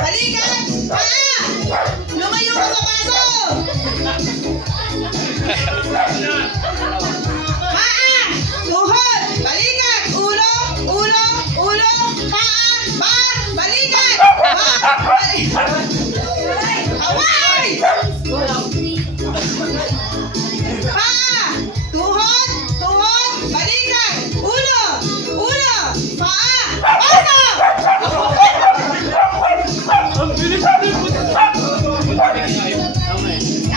Balikan! Lumayo ka sa baso! Tuhod! Balikan! Ulo! Paa! Balikan! Away! Paa! Tuhod! Balikan! Ulo! Paa! Baso!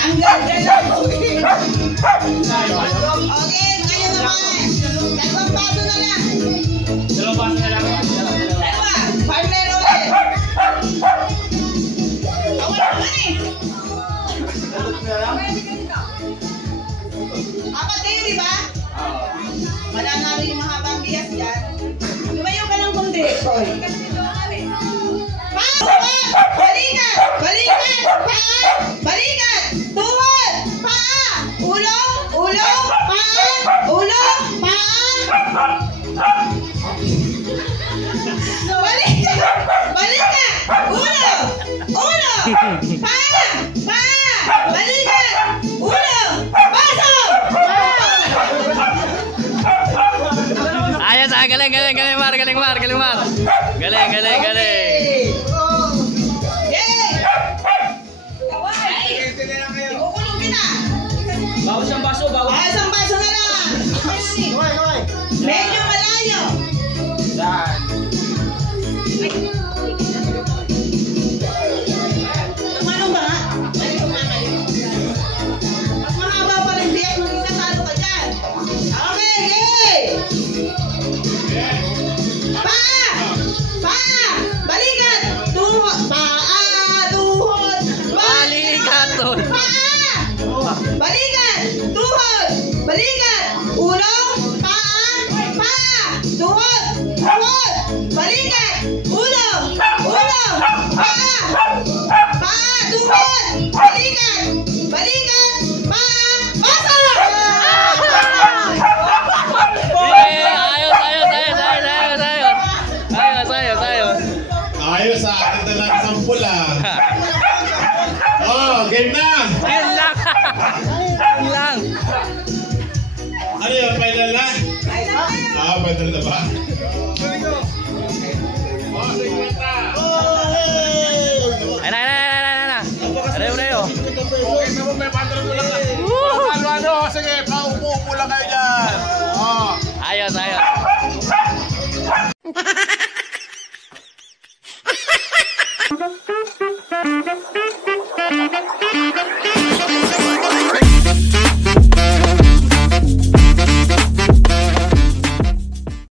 Ang ganda lang po. Okay, ngayon naman. Dalawang baso na lang. Dalawa. Partner ulit. Awal naman eh. Apat kayo, di ba? Wala namin yung mahabang biyas dyan. Lumayo ka ng kundi. Balikan! Tuhod! Paa! Ulo! Paa! Balikan! Ulo! Paa! Balikan! Ulo! Baso! Ayos, galing Mar. Galing. Bawas ang baso na lang. Medyo malayo. Tumanong ba nga? Mas mahaba pa rin biyak nung inasalo ka dyan. Okay. Paa! Balikan! Tuhod! Balikan! Paa! Balikan! Tuhod! Balikan! Ulo! Paa! Tuhod! Balikan! Ulo! Paa! Tuhod! Balikan! Paa! Baso! Ayos sa akin na lang sampul ah. Oh, game na! Yun lang. Ano yun, final na? Final na ba? Oh, sige na! Ay na. Ano yun? Okay, may pantalon mo lang.